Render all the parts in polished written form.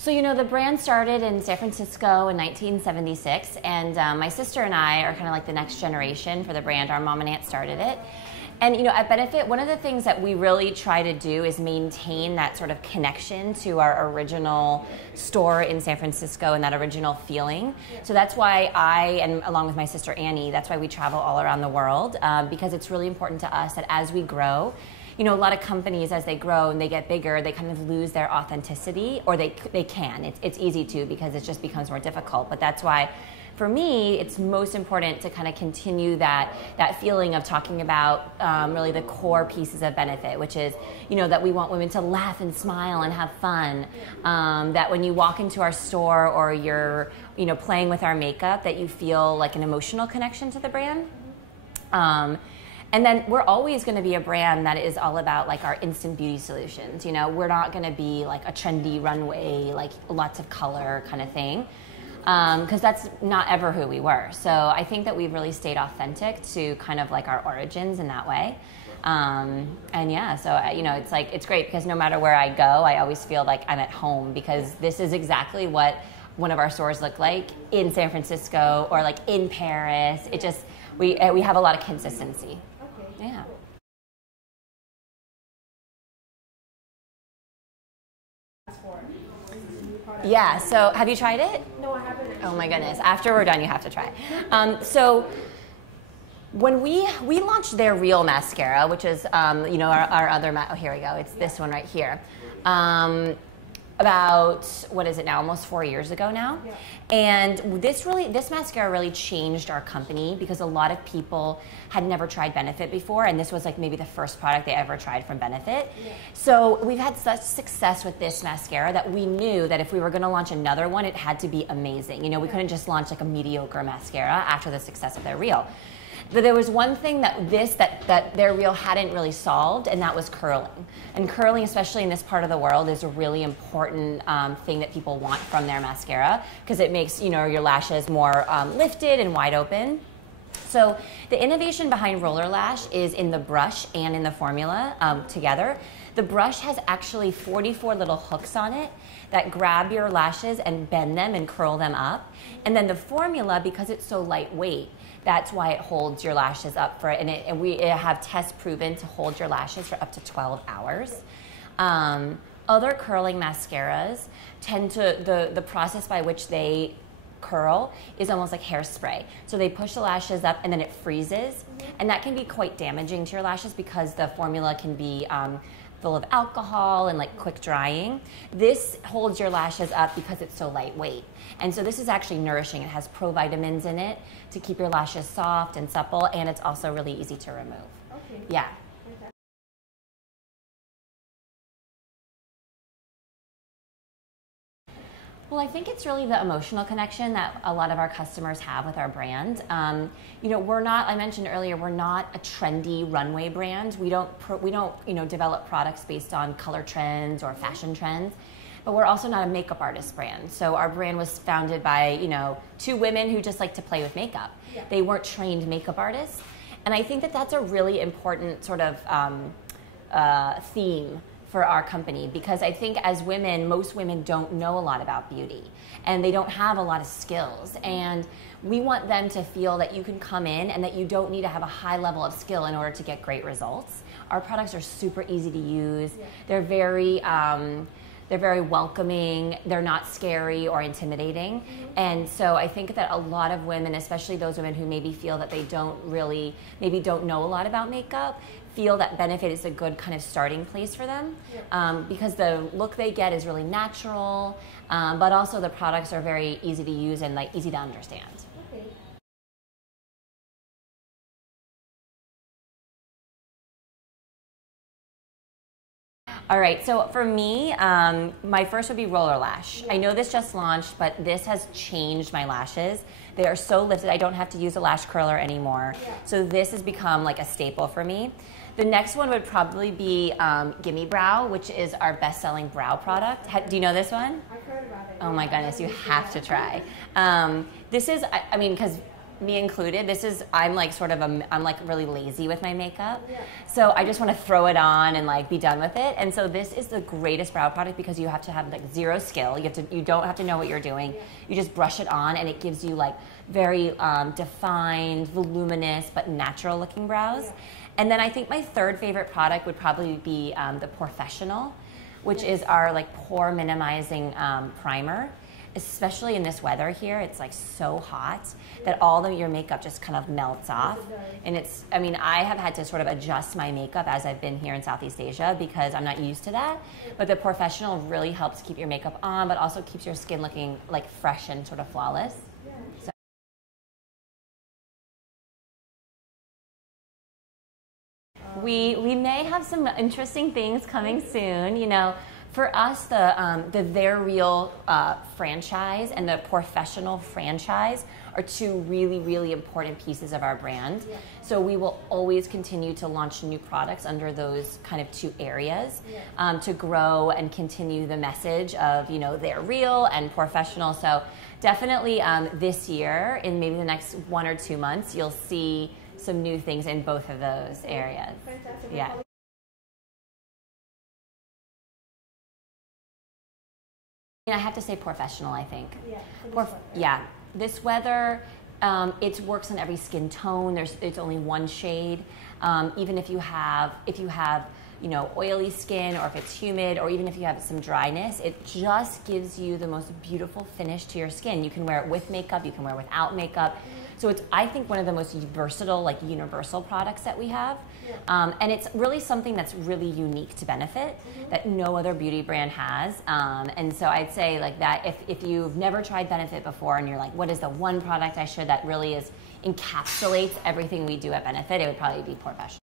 So, you know, the brand started in San Francisco in 1976, and my sister and I are kind of like the next generation for the brand. Our mom and aunt started it. And, you know, at Benefit, one of the things that we really try to do is maintain that sort of connection to our original store in San Francisco and that original feeling. So that's why I, and along with my sister Annie, that's why we travel all around the world, because it's really important to us that as we grow, you know, a lot of companies, as they grow and they get bigger, they kind of lose their authenticity, or they can. It's easy to, because it just becomes more difficult. But that's why, for me, it's most important to kind of continue that feeling of talking about really the core pieces of Benefit, which is, you know, that we want women to laugh and smile and have fun. That when you walk into our store or you're, you know, playing with our makeup, that you feel like an emotional connection to the brand. And then we're always going to be a brand that is all about like our instant beauty solutions. You know, we're not going to be like a trendy runway, like lots of color kind of thing, because that's not ever who we were. So I think that we've really stayed authentic to kind of like our origins in that way. And yeah, so you know, it's like, it's great because no matter where I go, I always feel like I'm at home, because this is exactly what one of our stores look like in San Francisco or like in Paris. It just, we have a lot of consistency. Yeah. Yeah, so have you tried it? No, I haven't. Oh my goodness. After we're done, you have to try. So when we launched their Real mascara, which is, you know, our other, oh, here we go. It's this one right here. About, what is it now, almost 4 years ago now. Yeah. And this mascara really changed our company, because a lot of people had never tried Benefit before, and this was like maybe the first product they ever tried from Benefit. Yeah. So we've had such success with this mascara that we knew that if we were gonna launch another one, it had to be amazing. You know, we couldn't just launch like a mediocre mascara after the success of their Real. But there was one thing that their Real hadn't really solved, and that was curling. And curling, especially in this part of the world, is a really important thing that people want from their mascara, because it makes, you know, your lashes more lifted and wide open. So the innovation behind Roller Lash is in the brush and in the formula together. The brush has actually 44 little hooks on it that grab your lashes and bend them and curl them up. And then the formula, because it's so lightweight, that's why it holds your lashes up for it. And we have tests proven to hold your lashes for up to 12 hours. Other curling mascaras tend to, the process by which they curl is almost like hairspray. So they push the lashes up and then it freezes. And that can be quite damaging to your lashes, because the formula can be full of alcohol and like quick drying. This holds your lashes up because it's so lightweight. And so this is actually nourishing. It has provitamins in it to keep your lashes soft and supple, and it's also really easy to remove. Okay. Yeah. Well, I think it's really the emotional connection that a lot of our customers have with our brand. You know, we're not, I mentioned earlier, we're not a trendy runway brand. We don't, you know, develop products based on color trends or fashion trends, but we're also not a makeup artist brand. So our brand was founded by, you know, two women who just like to play with makeup. Yeah. They weren't trained makeup artists. And I think that that's a really important sort of theme for our company, because I think as women, most women don't know a lot about beauty and they don't have a lot of skills, and we want them to feel that you can come in and that you don't need to have a high level of skill in order to get great results. Our products are super easy to use. Yeah. They're very welcoming. They're not scary or intimidating. And so I think that a lot of women, especially those women who maybe feel that they maybe don't know a lot about makeup, feel that Benefit is a good kind of starting place for them, because the look they get is really natural, but also the products are very easy to use and like easy to understand. Okay. All right, so for me, my first would be Roller Lash. I know this just launched, but this has changed my lashes. They are so lifted, I don't have to use a lash curler anymore. So this has become like a staple for me. The next one would probably be Gimme Brow, which is our best-selling brow product. Do you know this one? I've heard about it. Oh my goodness, you have to try. This is, I mean, because me included, I'm like sort of I'm like really lazy with my makeup. So I just want to throw it on and like be done with it. And so this is the greatest brow product because you have to have like zero skill. You don't have to know what you're doing. You just brush it on and it gives you like very defined, voluminous, but natural looking brows. And then I think my third favorite product would probably be the Professional, which is our like pore minimizing primer. Especially in this weather here, it's like so hot that all of your makeup just kind of melts off. And I mean, I have had to sort of adjust my makeup as I've been here in Southeast Asia because I'm not used to that. But the Professional really helps keep your makeup on, but also keeps your skin looking like fresh and sort of flawless. So. We may have some interesting things coming soon, you know. For us, the They're Real franchise and the Professional franchise are two really, really important pieces of our brand. So we will always continue to launch new products under those kind of two areas to grow and continue the message of, you know, They're Real and Professional. So definitely this year, in maybe the next 1 or 2 months, you'll see some new things in both of those areas. Fantastic. Yeah. I have to say Professional, I think. Yeah. This weather, it works on every skin tone. It's only one shade. Even if you have, you know, oily skin, or if it's humid, or even if you have some dryness, it just gives you the most beautiful finish to your skin. You can wear it with makeup. You can wear it without makeup. So it's, I think, one of the most versatile, like universal products that we have. And it's really something that's really unique to Benefit that no other beauty brand has. And so I'd say like that if you've never tried Benefit before and you're like, what is the one product I should that really encapsulates everything we do at Benefit, it would probably be Professional.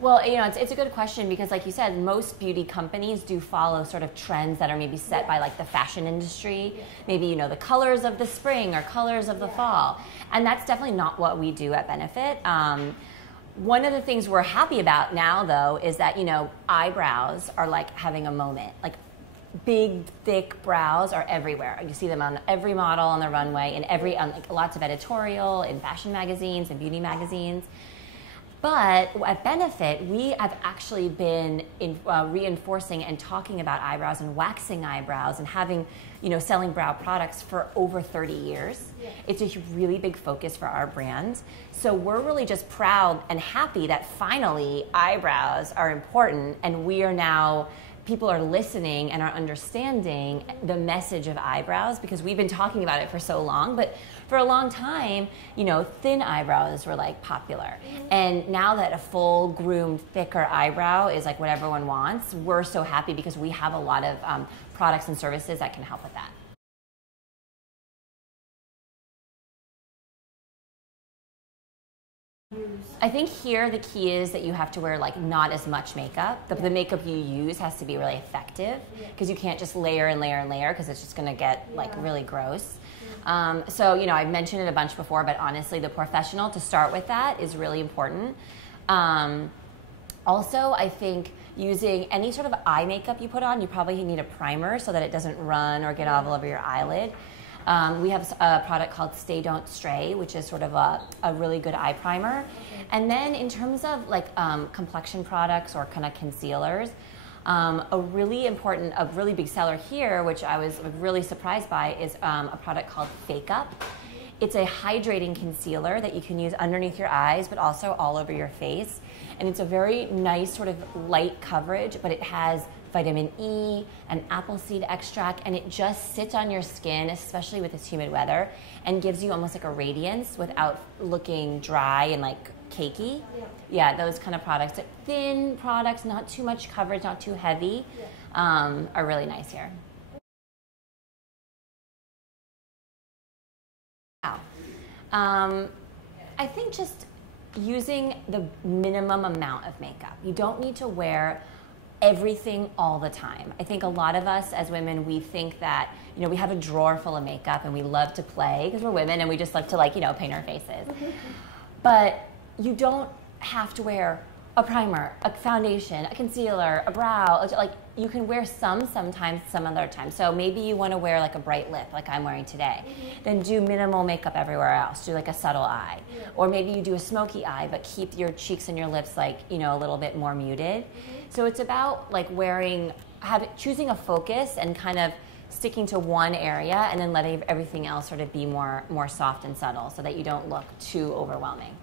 Well, you know, it's a good question because, like you said, most beauty companies do follow sort of trends that are maybe set by like the fashion industry. Maybe, you know, the colors of the spring or colors of the fall. And that's definitely not what we do at Benefit. One of the things we're happy about now, though, is that, you know, eyebrows are like having a moment. Like big, thick brows are everywhere. You see them on every model on the runway, and like lots of editorial in fashion magazines and beauty magazines. But at Benefit, we have actually been reinforcing and talking about eyebrows and waxing eyebrows and having, you know, selling brow products for over 30 years. It's a really big focus for our brand. So we're really just proud and happy that finally eyebrows are important, and we are now, people are listening and are understanding the message of eyebrows, because we've been talking about it for so long. But for a long time, you know, thin eyebrows were like popular. And now that a full groomed, thicker eyebrow is like what everyone wants, we're so happy because we have a lot of products and services that can help with that. I think here the key is that you have to wear like not as much makeup. The makeup you use has to be really effective, because you can't just layer and layer and layer, because it's just going to get like really gross. So, you know, I've mentioned it a bunch before, but honestly, the Professional, to start with, that is really important. Also, I think using any sort of eye makeup you put on, you probably need a primer so that it doesn't run or get all over your eyelid. We have a product called Stay Don't Stray, which is sort of a really good eye primer. And then in terms of like complexion products or kind of concealers, a really big seller here, which I was really surprised by, is a product called Fake Up. It's a hydrating concealer that you can use underneath your eyes, but also all over your face. And it's a very nice sort of light coverage, but it has vitamin E and apple seed extract, and it just sits on your skin, especially with this humid weather, and gives you almost like a radiance without looking dry and like cakey. Yeah, those kind of products. Thin products, not too much coverage, not too heavy, are really nice here. Wow. I think just using the minimum amount of makeup. You don't need to wear everything all the time. I think a lot of us as women, we think that, you know, we have a drawer full of makeup and we love to play because we're women and we just love to, like, you know, paint our faces. But you don't have to wear a primer, a foundation, a concealer, a brow. Like you can wear some sometimes, some other times. So maybe you want to wear like a bright lip like I'm wearing today. Then do minimal makeup everywhere else. Do like a subtle eye. Or maybe you do a smoky eye but keep your cheeks and your lips like, you know, a little bit more muted. So it's about like choosing a focus and kind of sticking to one area and then letting everything else sort of be more soft and subtle so that you don't look too overwhelming.